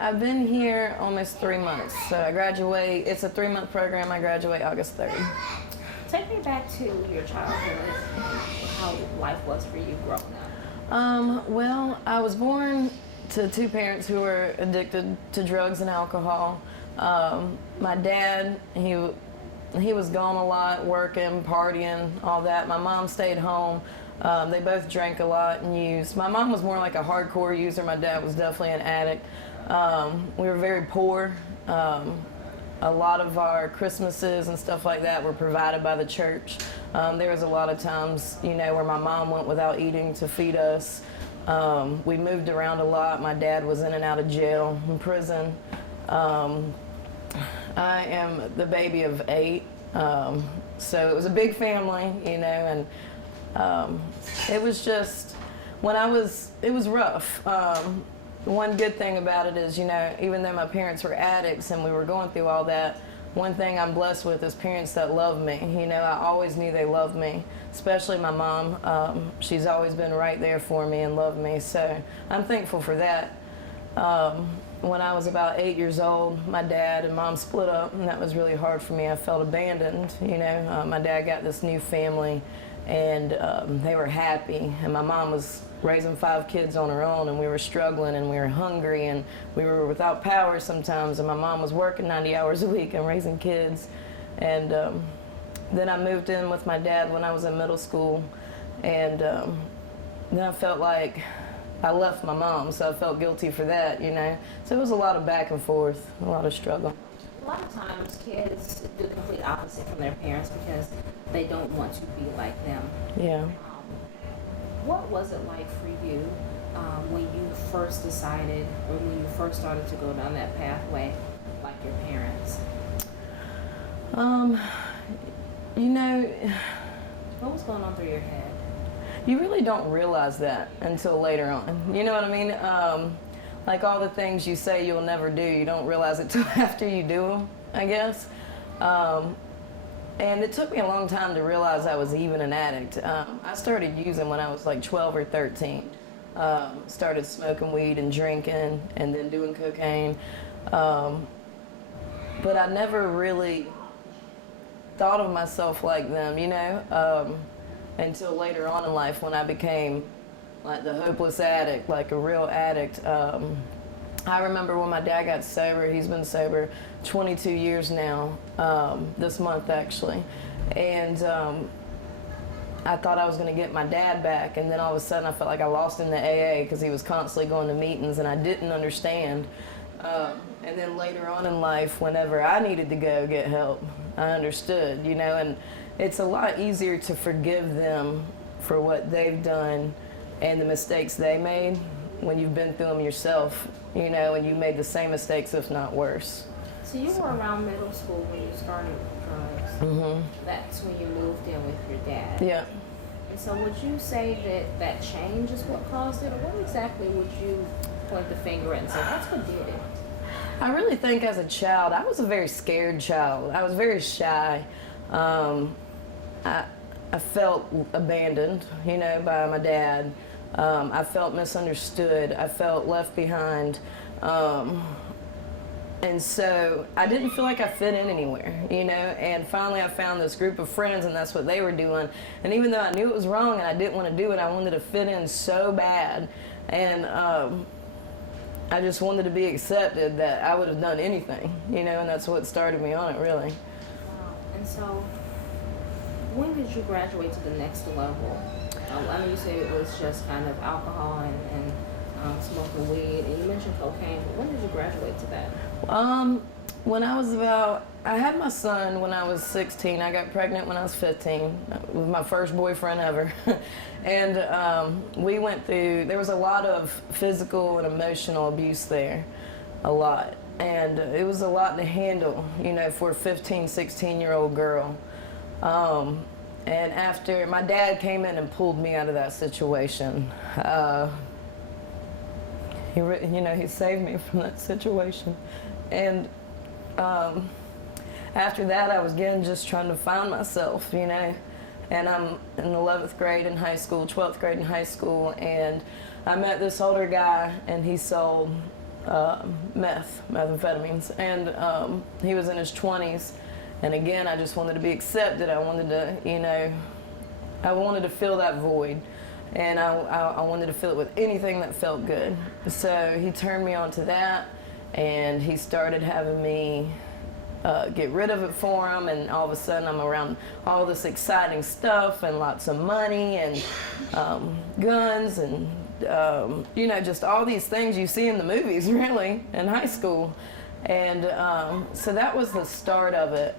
I've been here almost 3 months. So I graduate, it's a 3-month program. I graduate August 3rd. Take me back to your childhood, how life was for you growing up. Well, I was born to 2 parents who were addicted to drugs and alcohol. My dad, he was gone a lot, working, partying, all that. My mom stayed home. They both drank a lot and used. My mom was more like a hardcore user. My dad was definitely an addict. We were very poor. A lot of our Christmases and stuff like that were provided by the church. There was a lot of times, you know, where my mom went without eating to feed us. We moved around a lot. My dad was in and out of jail and prison. I am the baby of 8, so it was a big family, you know, and it was just, it was rough. One good thing about it is, you know, even though my parents were addicts and we were going through all that, one thing I'm blessed with is parents that love me. You know, I always knew they loved me, especially my mom. She's always been right there for me and loved me, so I'm thankful for that. When I was about 8 years old, my dad and mom split up, and that was really hard for me. I felt abandoned, you know. My dad got this new family, and they were happy, and my mom was raising 5 kids on her own, and we were struggling, and we were hungry, and we were without power sometimes, and my mom was working 90 hours a week and raising kids. And then I moved in with my dad when I was in middle school, and then I felt like I left my mom, so I felt guilty for that, you know. So it was a lot of back and forth, a lot of struggle. A lot of times kids do the complete opposite from their parents because they don't want to be like them. Yeah. What was it like for you when you first decided, or when you first started to go down that pathway like your parents? You know, what was going on through your head? You really don't realize that until later on. You know what I mean? Like all the things you say you'll never do, you don't realize it till after you do them, I guess. And it took me a long time to realize I was even an addict. I started using when I was like 12 or 13. Started smoking weed and drinking and then doing cocaine. But I never really thought of myself like them, you know, until later on in life when I became like the hopeless addict, like a real addict. I remember when my dad got sober. He's been sober 22 years now, this month actually. And I thought I was going to get my dad back, and then all of a sudden I felt like I lost him to AA because he was constantly going to meetings and I didn't understand. And then later on in life, whenever I needed to go get help, I understood, you know, and it's a lot easier to forgive them for what they've done and the mistakes they made when you've been through them yourself, you know, and you made the same mistakes, if not worse. So you were around middle school when you started with drugs. Mm-hmm. That's when you moved in with your dad. Yeah. And so would you say that that change is what caused it, or what exactly would you point the finger at and say, that's what did it? I really think as a child, I was a very scared child. I was very shy. I felt abandoned, you know, by my dad. I felt misunderstood. I felt left behind. And so I didn't feel like I fit in anywhere, you know, and finally I found this group of friends and that's what they were doing. And even though I knew it was wrong and I didn't want to do it, I wanted to fit in so bad. And I just wanted to be accepted that I would have done anything, you know, and that's what started me on it, really. Wow. And so when did you graduate to the next level? I know you said it was just kind of alcohol and smoking weed, and you mentioned cocaine, but when did you graduate to that? When I was I had my son when I was 16. I got pregnant when I was 15 with my first boyfriend ever. And we went through, there was a lot of physical and emotional abuse there, a lot. And it was a lot to handle, you know, for a 15, 16-year-old girl. And after, my dad came in and pulled me out of that situation. He saved me from that situation. And after that, I was again just trying to find myself, you know. And I'm in 11th grade in high school, 12th grade in high school, and I met this older guy, and he sold methamphetamines, and he was in his 20s. And again, I just wanted to be accepted. I wanted to, I wanted to fill that void, and I wanted to fill it with anything that felt good. So he turned me on to that, and he started having me get rid of it for him, and all of a sudden I'm around all this exciting stuff and lots of money and guns and just all these things you see in the movies, really, in high school. And so that was the start of it.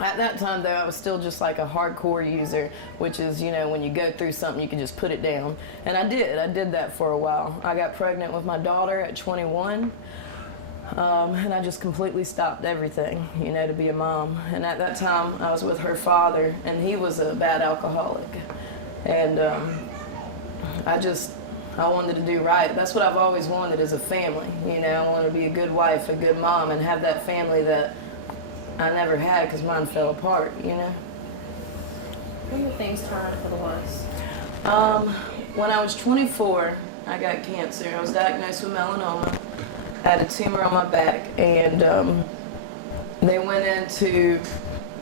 At that time, though, I was still just like a hardcore user, which is, when you go through something, you can just put it down. And I did that for a while. I got pregnant with my daughter at 21, and I just completely stopped everything, to be a mom. And at that time, I was with her father, and he was a bad alcoholic. And I wanted to do right. That's what I've always wanted, is a family. I wanted to be a good wife, a good mom, and have that family that I never had, because mine fell apart, When did things turn for the worse? When I was 24, I got cancer. I was diagnosed with melanoma. I had a tumor on my back, and they went in to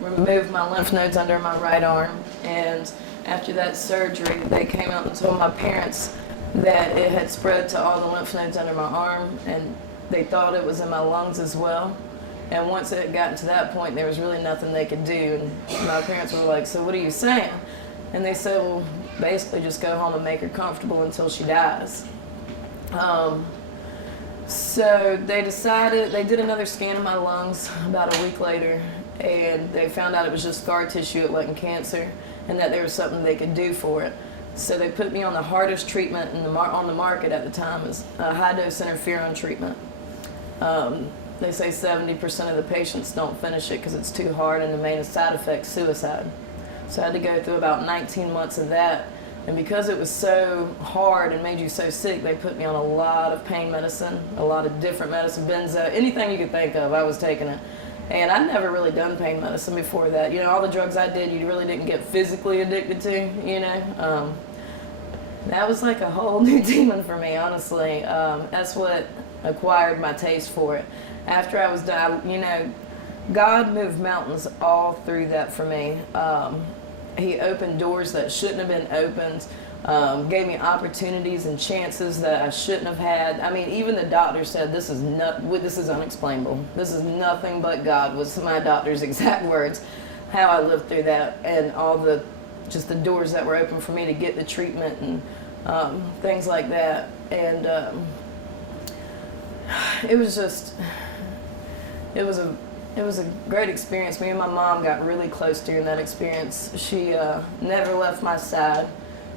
remove my lymph nodes under my right arm. And after that surgery, they came out and told my parents that it had spread to all the lymph nodes under my arm, and they thought it was in my lungs as well. And once it had gotten to that point, there was really nothing they could do. And my parents were like, "So what are you saying?" And they said, "Well, basically just go home and make her comfortable until she dies." So they decided, they did another scan of my lungs about a week later, and they found out it was just scar tissue, it wasn't cancer, and that there was something they could do for it. So they put me on the hardest treatment on the market at the time, is high-dose interferon treatment. They say 70% of the patients don't finish it because it's too hard, and the main side effect, suicide. So I had to go through about 19 months of that. And because it was so hard and made you so sick, they put me on a lot of pain medicine, a lot of different medicine, benzo, anything you could think of, I was taking it. And I'd never really done pain medicine before that. All the drugs I did, you really didn't get physically addicted to, That was like a whole new demon for me, honestly. That's what acquired my taste for it. After I was done, God moved mountains all through that for me. He opened doors that shouldn't have been opened, gave me opportunities and chances that I shouldn't have had. I mean, even the doctor said, this is unexplainable. This is nothing but God, was my doctor's exact words, how I lived through that, and all the doors that were open for me to get the treatment and things like that. And it was a great experience. Me and my mom got really close during that experience. She never left my side.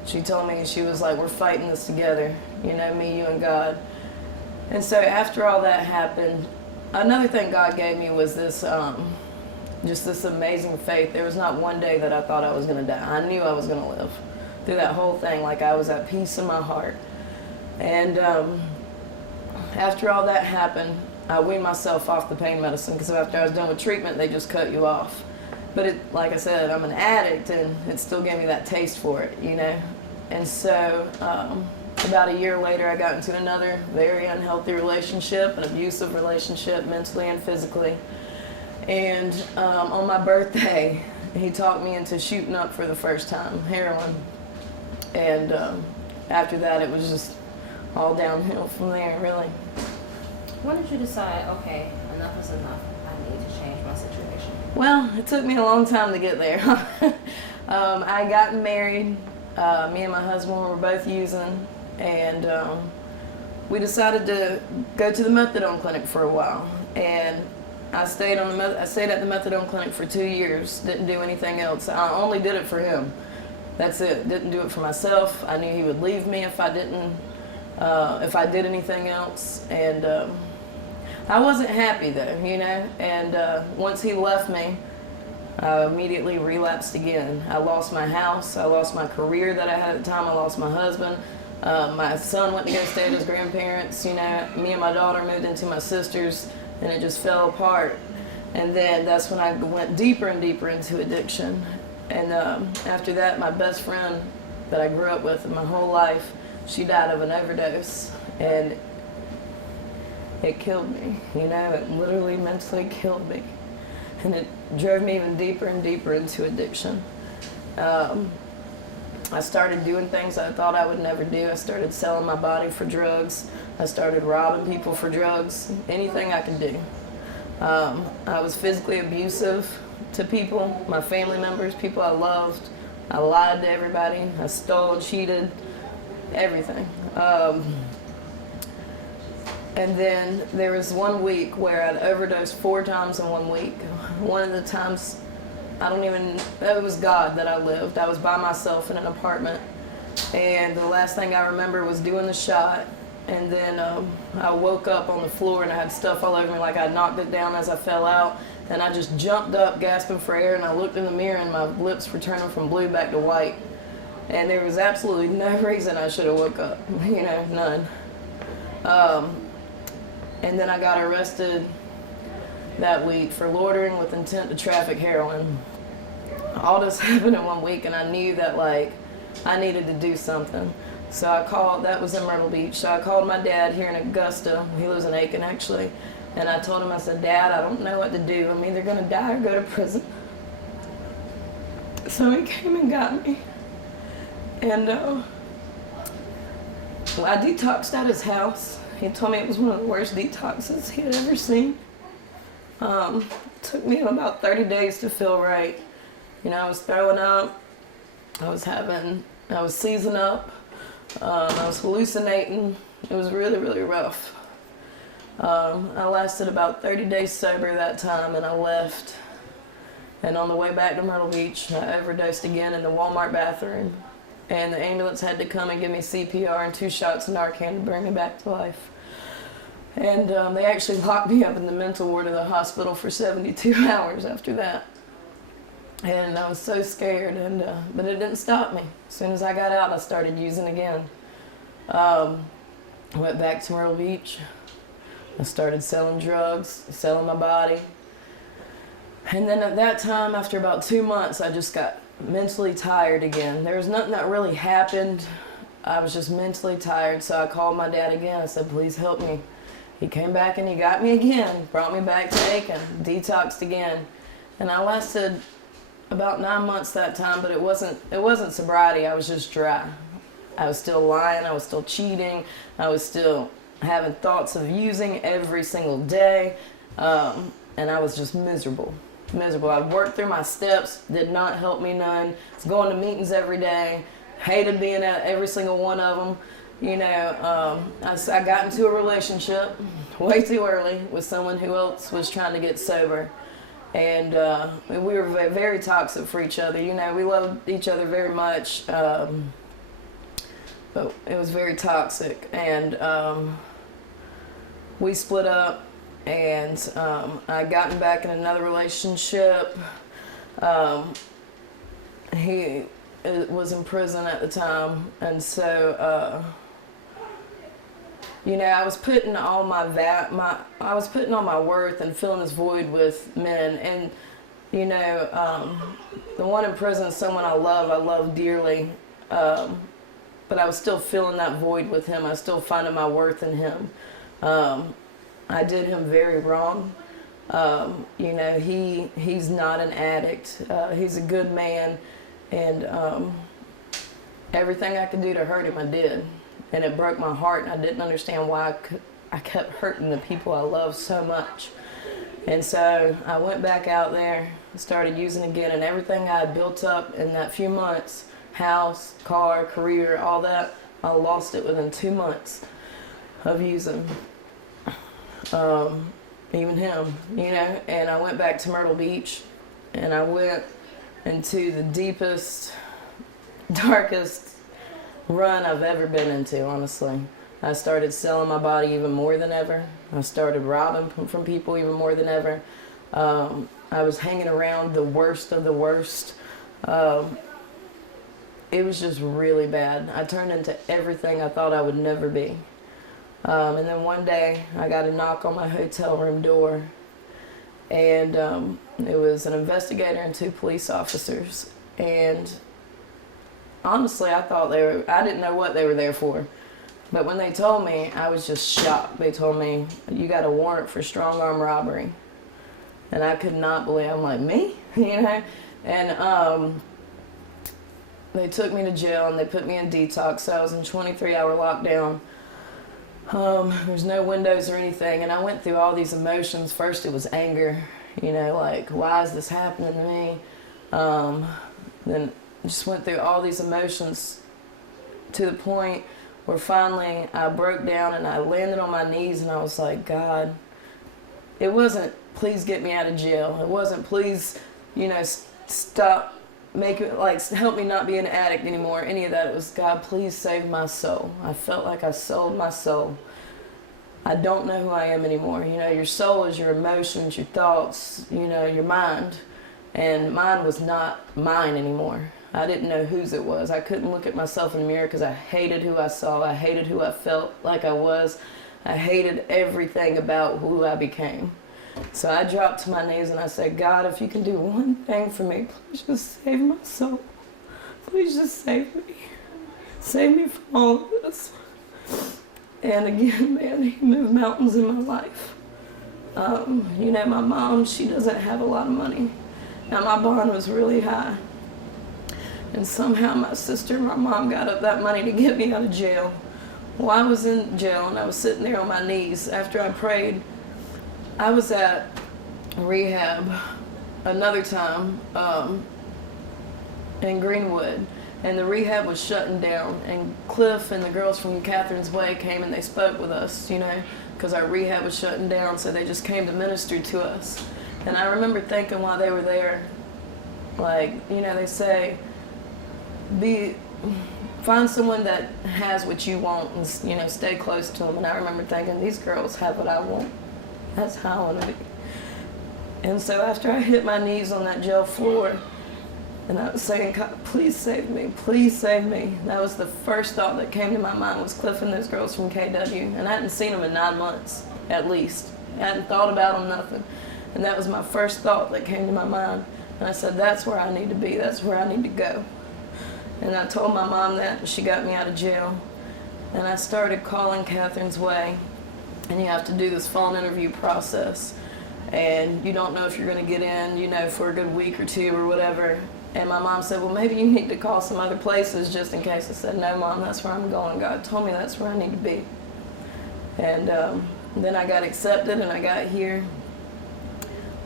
She told me, she was like, "We're fighting this together, me, you, and God." And so after all that happened, another thing God gave me was this, just this amazing faith. There was not one day that I thought I was going to die. I knew I was going to live through that whole thing. Like, I was at peace in my heart. And after all that happened, I weaned myself off the pain medicine, because after I was done with treatment, they just cut you off. But like I said, I'm an addict, and it still gave me that taste for it, And so about a year later, I got into another very unhealthy relationship, an abusive relationship, mentally and physically. And on my birthday, he talked me into shooting up for the first time, heroin. And after that, it was just all downhill from there, really. When did you decide, okay, enough is enough, I need to change my situation? Well, it took me a long time to get there. I got married. Me and my husband were both using, and we decided to go to the methadone clinic for a while. And I stayed at the methadone clinic for 2 years. Didn't do anything else. I only did it for him. That's it. Didn't do it for myself. I knew he would leave me if I didn't. If I did anything else. And I wasn't happy though, and once he left me, I immediately relapsed again. I lost my house, I lost my career that I had at the time, I lost my husband. My son went to go stay with his grandparents, me and my daughter moved into my sister's, and it just fell apart. And then that's when I went deeper and deeper into addiction. And after that, my best friend that I grew up with my whole life, she died of an overdose. And it killed me. You know, it literally mentally killed me. And it drove me even deeper and deeper into addiction. I started doing things I thought I would never do. I started selling my body for drugs. I started robbing people for drugs, anything I could do. I was physically abusive to people, my family members, people I loved. I lied to everybody. I stole, cheated, everything. And then there was one week where I'd overdosed 4 times in 1 week. One of the times, it was God that I lived. I was by myself in an apartment. And the last thing I remember was doing the shot. And then I woke up on the floor and I had stuff all over me, like I knocked it down as I fell out. And I just jumped up, gasping for air, and I looked in the mirror and my lips were turning from blue back to white. And there was absolutely no reason I should have woke up, you know, none. And then I got arrested that week for loitering with intent to traffic heroin. All this happened in 1 week, and I knew that, like, I needed to do something. So I called, that was in Myrtle Beach, so I called my dad here in Augusta. He lives in Aiken, actually. And I told him, I said, Dad, I don't know what to do. I'm either going to die or go to prison. So he came and got me. And I detoxed at his house. He told me it was one of the worst detoxes he had ever seen. It took me about 30 days to feel right. You know, I was throwing up. I was seizing up. I was hallucinating. It was really, really rough. I lasted about 30 days sober that time, and I left. And on the way back to Myrtle Beach, I overdosed again in the Walmart bathroom. And the ambulance had to come and give me CPR and 2 shots of Narcan to bring me back to life. And they actually locked me up in the mental ward of the hospital for 72 hours after that. And I was so scared, but it didn't stop me. As soon as I got out, I started using again. I went back to Myrtle Beach. I started selling drugs, selling my body. And then at that time, after about 2 months, I just got mentally tired again. There was nothing that really happened. I was just mentally tired, so I called my dad again. I said, please help me. He came back and he got me again, brought me back to Aiken, detoxed again. And I lasted about 9 months that time, but it wasn't sobriety. I was just dry. I was still lying. I was still cheating. I was still having thoughts of using every single day. And I was just miserable. I'd work through my steps, did not help me none. I was going to meetings every day, hated being at every single one of them. You know, I got into a relationship way too early with someone who else was trying to get sober. And we were very toxic for each other. You know, we loved each other very much, but it was very toxic. And we split up, and I gotten back in another relationship. He was in prison at the time, and so you know, I was putting all my worth and filling this void with men. And you know, the one in prison is someone I love dearly, but I was still filling that void with him. I was still finding my worth in him. I did him very wrong. You know, he's not an addict. He's a good man, and everything I could do to hurt him, I did. And it broke my heart, and I didn't understand why I kept hurting the people I love so much. And so I went back out there, started using again, and everything I had built up in that few months, house, car, career, all that, I lost it within 2 months of using. Even him, you know. And I went back to Myrtle Beach, and I went into the deepest, darkest run I've ever been into, honestly. I started selling my body even more than ever. I started robbing from people even more than ever. I was hanging around the worst of the worst. It was just really bad. I turned into everything I thought I would never be. And then one day I got a knock on my hotel room door, and it was an investigator and 2 police officers. And honestly, I thought I didn't know what they were there for, But when they told me, I was just shocked. They told me, you got a warrant for strong arm robbery. And I could not believe, I'm like, me? You know? And they took me to jail and they put me in detox. So I was in 23-hour lockdown. There's no windows or anything. And I went through all these emotions. First it was anger, you know, like, why is this happening to me? Then just went through all these emotions to the point where finally I broke down and I landed on my knees and I was like, God, it wasn't, please get me out of jail. It wasn't, please, you know, stop, make it, like, help me not be an addict anymore, any of that. It was, God, please save my soul. I felt like I sold my soul. I don't know who I am anymore. You know, your soul is your emotions, your thoughts, you know, your mind. And mine was not mine anymore. I didn't know whose it was. I couldn't look at myself in the mirror because I hated who I saw. I hated who I felt like I was. I hated everything about who I became. So I dropped to my knees and I said, God, if you can do one thing for me, please just save my soul. Please just save me. Save me from all of this. And again, man, he moved mountains in my life. You know, my mom, she doesn't have a lot of money. Now my bond was really high. And somehow my sister and my mom got up that money to get me out of jail. Well, I was in jail and I was sitting there on my knees after I prayed. I was at rehab another time in Greenwood, and the rehab was shutting down, and Cliff and the girls from Catherine's Way came and they spoke with us, you know, because our rehab was shutting down, so they just came to minister to us. And I remember thinking while they were there, like, you know, they say, find someone that has what you want and, you know, stay close to them. And I remember thinking, these girls have what I want. That's how I want to be. And so after I hit my knees on that jail floor and I was saying, God, please save me, please save me. That was the first thought that came to my mind, was Cliff and those girls from KW. And I hadn't seen them in 9 months, at least. I hadn't thought about them, nothing. And that was my first thought that came to my mind. And I said, that's where I need to be, that's where I need to go. And I told my mom that, and she got me out of jail. And I started calling Catherine's Way. And you have to do this phone interview process. And you don't know if you're going to get in, you know, for a good week or two or whatever. And my mom said, well, maybe you need to call some other places just in case. I said, no, Mom, that's where I'm going. God told me that's where I need to be. And then I got accepted and I got here.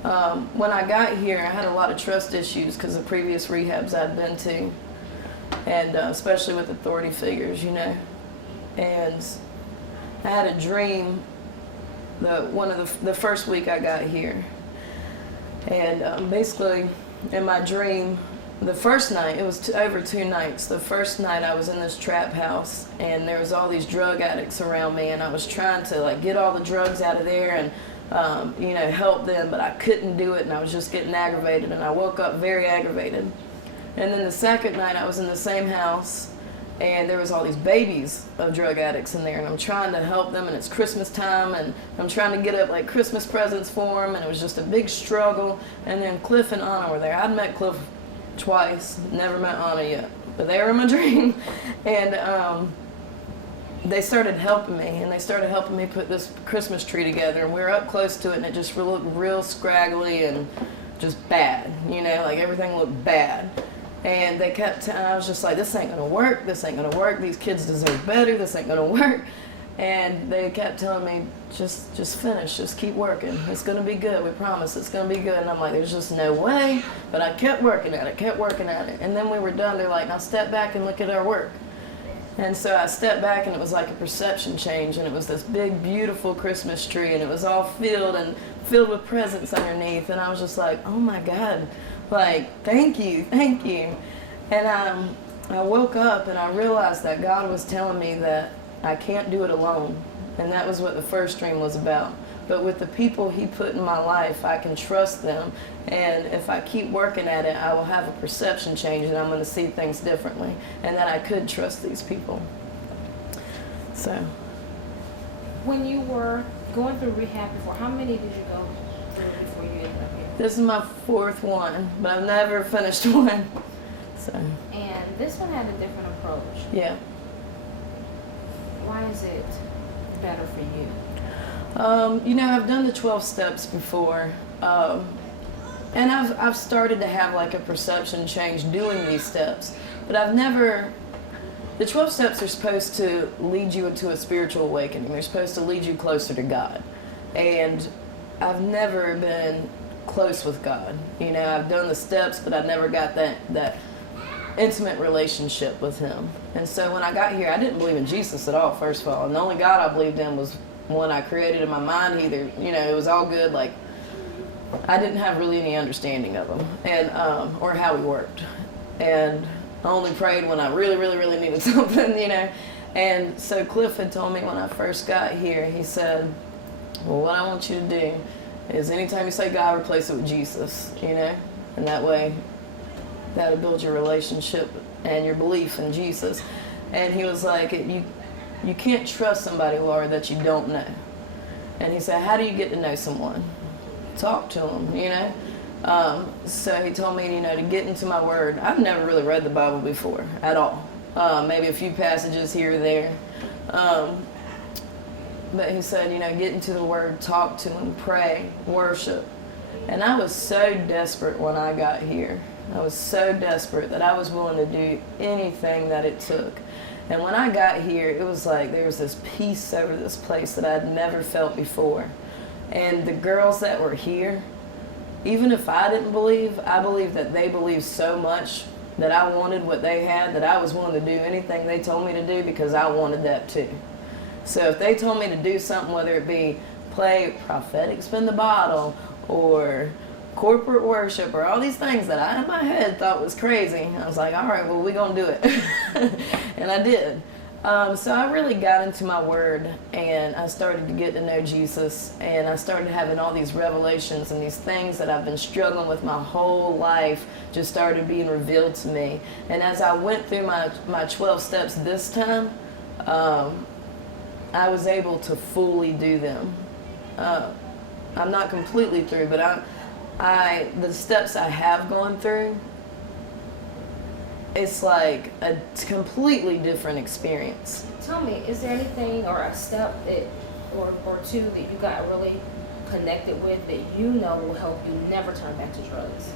When I got here, I had a lot of trust issues because of previous rehabs I'd been to. And especially with authority figures, you know. And I had a dream the first week I got here. And basically, in my dream, the first night, it was over 2 nights. The first night I was in this trap house, and there was all these drug addicts around me, and I was trying to like get all the drugs out of there and you know, help them, but I couldn't do it, and I was just getting aggravated, and I woke up very aggravated. And then the second night I was in the same house, and there was all these babies of drug addicts in there, and I'm trying to help them, and it's Christmas time, and I'm trying to get up like Christmas presents for them, and it was just a big struggle. And then Cliff and Anna were there. I'd met Cliff twice, never met Anna yet, but they were in my dream. And they started helping me, and they started helping me put this Christmas tree together, and we were up close to it, and it just looked real scraggly and just bad, you know, like everything looked bad. And they kept, I was just like, this ain't gonna work, this ain't gonna work, these kids deserve better, this ain't gonna work. And they kept telling me, just finish, just keep working, it's gonna be good, we promise, it's gonna be good. And I'm like, there's just no way, but I kept working at it. And then we were done, they're like, now step back and look at our work. And so I stepped back, and it was like a perception change, and it was this big, beautiful Christmas tree, and it was all filled with presents underneath, and I was just like, oh my God, like, thank you. And I woke up and I realized that God was telling me that I can't do it alone, and that was what the first dream was about. But with the people He put in my life, I can trust them, and if I keep working at it, I will have a perception change, and I'm going to see things differently, and that I could trust these people. So, when you were going through rehab before, how many did you go through before you ended up here? this is my 4th one, but I've never finished one. So, And this one had a different approach. yeah. Why is it better for you? You know, I've done the 12 steps before, and I've started to have like a perception change doing these steps, but I've never. The 12 steps are supposed to lead you into a spiritual awakening. They're supposed to lead you closer to God, and I've never been close with God. You know, I've done the steps, but I never got that intimate relationship with Him. And so when I got here, I didn't believe in Jesus at all, first of all. And the only God I believed in was one I created in my mind. Either, you know, it was all good. Like, I didn't have really any understanding of Him and or how He worked. And I only prayed when I really, really, really needed something, you know. And so Cliff had told me when I first got here, he said, well, what I want you to do is anytime you say God, replace it with Jesus, you know. And that way, that'll build your relationship and your belief in Jesus. And he was like, you can't trust somebody, Laura, that you don't know. And he said, how do you get to know someone? Talk to them, you know. So he told me, you know, to get into my word. I've never really read the Bible before at all. Maybe a few passages here or there. But he said, you know, get into the word, talk to him, pray, worship. And I was so desperate when I got here. I was so desperate that I was willing to do anything that it took. And when I got here, it was like there was this peace over this place that I'd never felt before. And the girls that were here, even if I didn't believe, I believed that they believed so much that I wanted what they had, that I was willing to do anything they told me to do because I wanted that too. So if they told me to do something, whether it be play prophetic spin the bottle or corporate worship or all these things that I in my head thought was crazy, I was like, all right, well, we're going to do it. And I did. So I really got into my word, and I started to get to know Jesus, and I started having all these revelations, and these things that I've been struggling with my whole life just started being revealed to me. And as I went through my 12 steps this time, I was able to fully do them. I'm not completely through, but the steps I have gone through, it's like a completely different experience. Tell me, is there anything or a step that, or two that you got really connected with that you know will help you never turn back to drugs?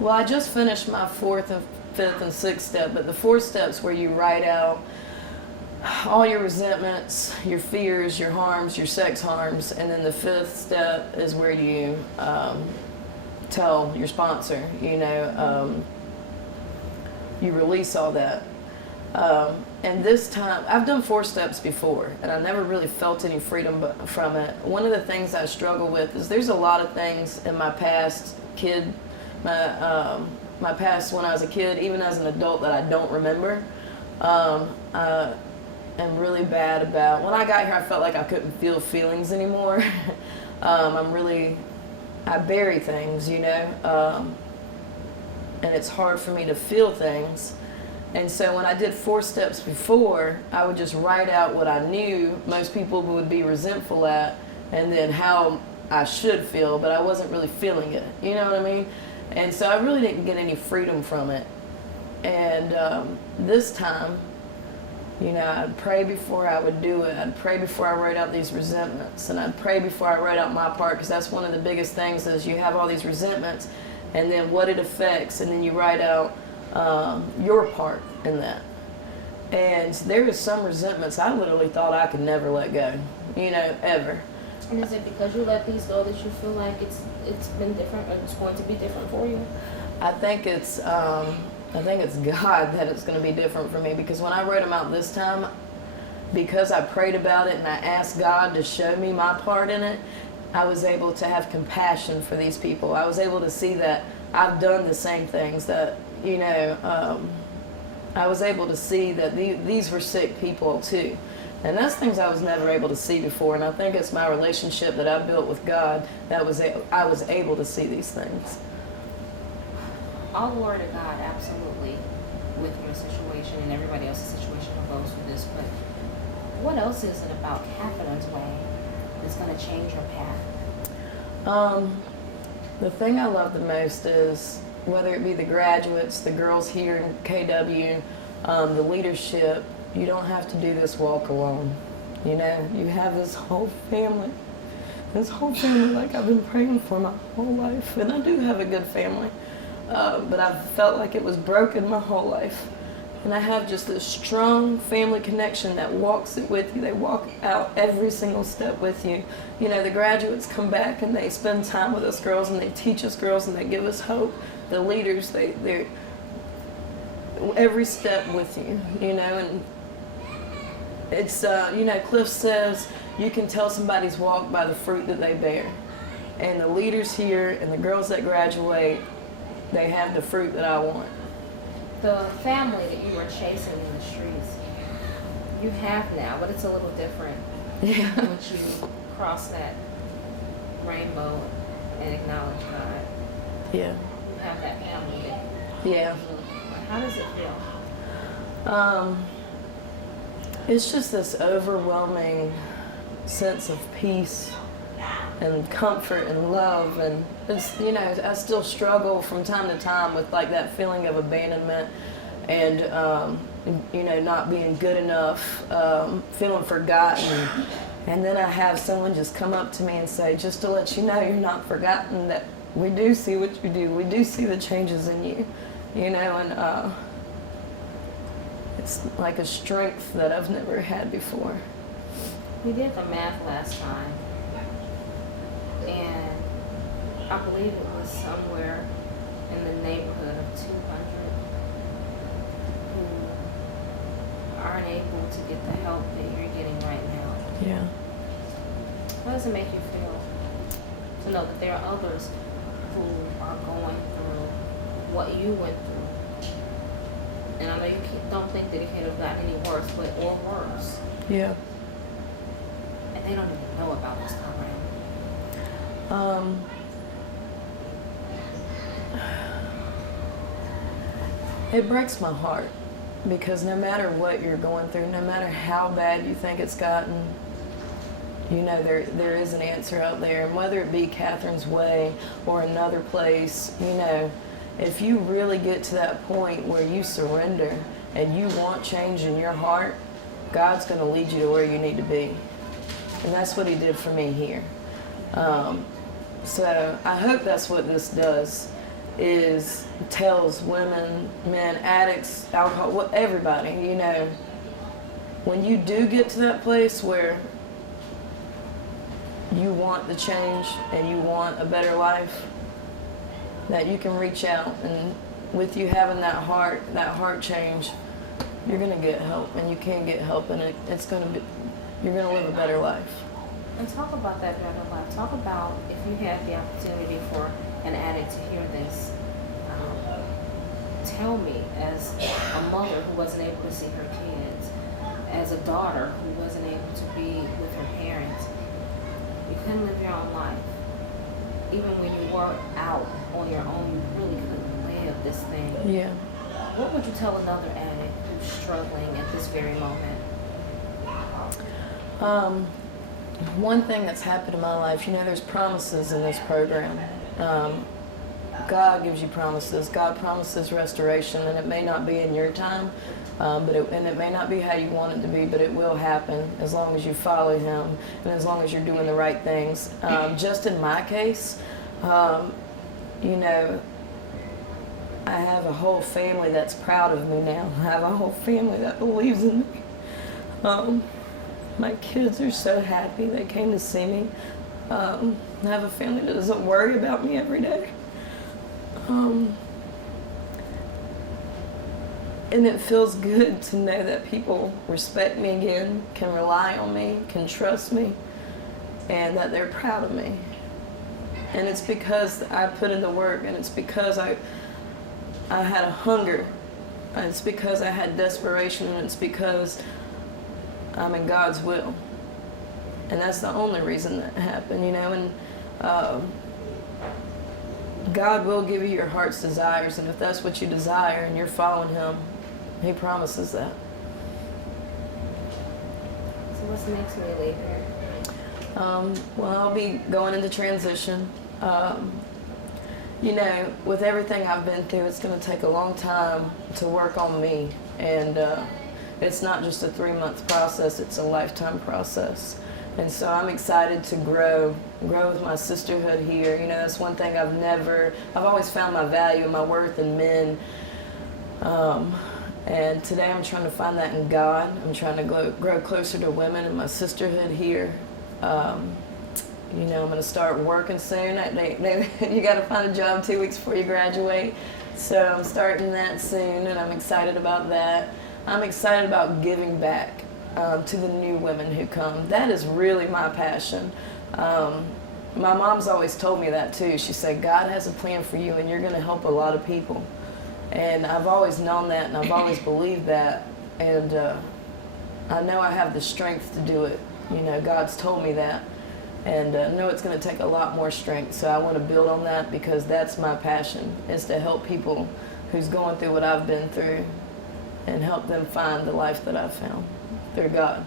Well, I just finished my 4th and 5th and 6th step, but the 4th step's where you write out all your resentments, your fears, your harms, your sex harms, and then the 5th step is where you tell your sponsor, you know, you release all that. And this time, I've done 4 steps before, and I never really felt any freedom from it. One of the things I struggle with is there's a lot of things in my past my past when I was a kid, even as an adult, that I don't remember. I am really bad about, when I got here, I felt like I couldn't feel feelings anymore. I bury things, you know, and it's hard for me to feel things. And so when I did 4 steps before, I would just write out what I knew most people would be resentful at, and then how I should feel, but I wasn't really feeling it, you know what I mean? And so I really didn't get any freedom from it. And this time, you know, I'd pray before I would do it. I'd pray before I wrote out these resentments, and I'd pray before I wrote out my part, because that's one of the biggest things is you have all these resentments, and then what it affects, and then you write out your part in that. And there was some resentments I literally thought I could never let go, you know, ever. And is it because you let these go that you feel like it's been different, or it's going to be different for you? I think it's God that it's going to be different for me, because when I wrote them out this time, because I prayed about it and I asked God to show me my part in it, I was able to have compassion for these people. I was able to see that I've done the same things, that, you know, I was able to see that these were sick people too. And that's things I was never able to see before. And I think it's my relationship that I built with God that I was able to see these things. All glory to God, absolutely, with your situation and everybody else's situation who goes through this. But what else is it about Catherine's way that's going to change your path? The thing I love the most is, whether it be the graduates, the girls here in KW, the leadership, you don't have to do this walk alone. You know, you have this whole family. This whole family, like I've been praying for my whole life. And I do have a good family. But I've felt like it was broken my whole life. And I have just this strong family connection that walks it with you. They walk out every single step with you. You know, the graduates come back and they spend time with us girls and they teach us girls and they give us hope. The leaders, they're every step with you, you know. And it's, you know, Cliff says you can tell somebody's walk by the fruit that they bear. And the leaders here and the girls that graduate, they have the fruit that I want. The family that you were chasing in the streets, you have now, but it's a little different. Yeah. Once you cross that rainbow and acknowledge God. Yeah. You have that family that Yeah. How does it feel? It's just this overwhelming sense of peace and comfort and love, and it's, you know, I still struggle from time to time with like that feeling of abandonment and you know, not being good enough, feeling forgotten. And then I have someone just come up to me and say, just to let you know you're not forgotten, that we do see what you do, we do see the changes in you, you know. And it's like a strength that I've never had before. We did the math last time, and I believe it was somewhere in the neighborhood of 200 who aren't able to get the help that you're getting right now. Yeah. How does it make you feel to know that there are others who are going through what you went through? And I know you don't think that it could have gotten any worse, but or worse. Yeah. And they don't even know about this program. It breaks my heart, because no matter what you're going through, no matter how bad you think it's gotten, you know, there is an answer out there. And whether it be Catherine's Way or another place, you know, if you really get to that point where you surrender and you want change in your heart, God's going to lead you to where you need to be. And that's what he did for me here. So I hope that's what this does, is tells women, men, addicts, alcohol, everybody, you know, when you do get to that place where you want the change and you want a better life, that you can reach out, and with you having that heart change, you're going to get help, and you can get help, and it's going to be, you're going to live a better life. And talk about that better life. Talk about if you had the opportunity for an addict to hear this. Tell me, as a mother who wasn't able to see her kids, as a daughter who wasn't able to be with her parents, you couldn't live your own life. Even when you were out on your own, you really couldn't live this thing. Yeah. What would you tell another addict who's struggling at this very moment? One thing that's happened in my life, you know, there's promises in this program. God gives you promises. God promises restoration, and it may not be in your time, and it may not be how you want it to be, but it will happen as long as you follow him and as long as you're doing the right things. Just in my case, you know, I have a whole family that's proud of me now. I have a whole family that believes in me. My kids are so happy they came to see me. I have a family that doesn't worry about me every day. And it feels good to know that people respect me again, can rely on me, can trust me, and that they're proud of me. And it's because I put in the work, and it's because I had a hunger. It's because I had desperation, and it's because I'm in God's will. And that's the only reason that happened, you know. And God will give you your heart's desires, and if that's what you desire and you're following him, he promises that. So what's next when you leave here? Well, I'll be going into transition. You know, with everything I've been through, it's going to take a long time to work on me and it's not just a 3-month process, it's a lifetime process. And so I'm excited to grow with my sisterhood here. You know, that's one thing I've always found my value and my worth in men. And today I'm trying to find that in God. I'm trying to grow closer to women in my sisterhood here. You know, I'm going to start working soon. You got to find a job 2 weeks before you graduate. So I'm starting that soon, and I'm excited about that. I'm excited about giving back to the new women who come. That is really my passion. My mom's always told me that too. She said, God has a plan for you, and you're going to help a lot of people. And I've always known that, and I've always believed that. And I know I have the strength to do it. You know, God's told me that. And I know it's going to take a lot more strength. So I want to build on that, because that's my passion, is to help people who's going through what I've been through and help them find the life that I've found through God.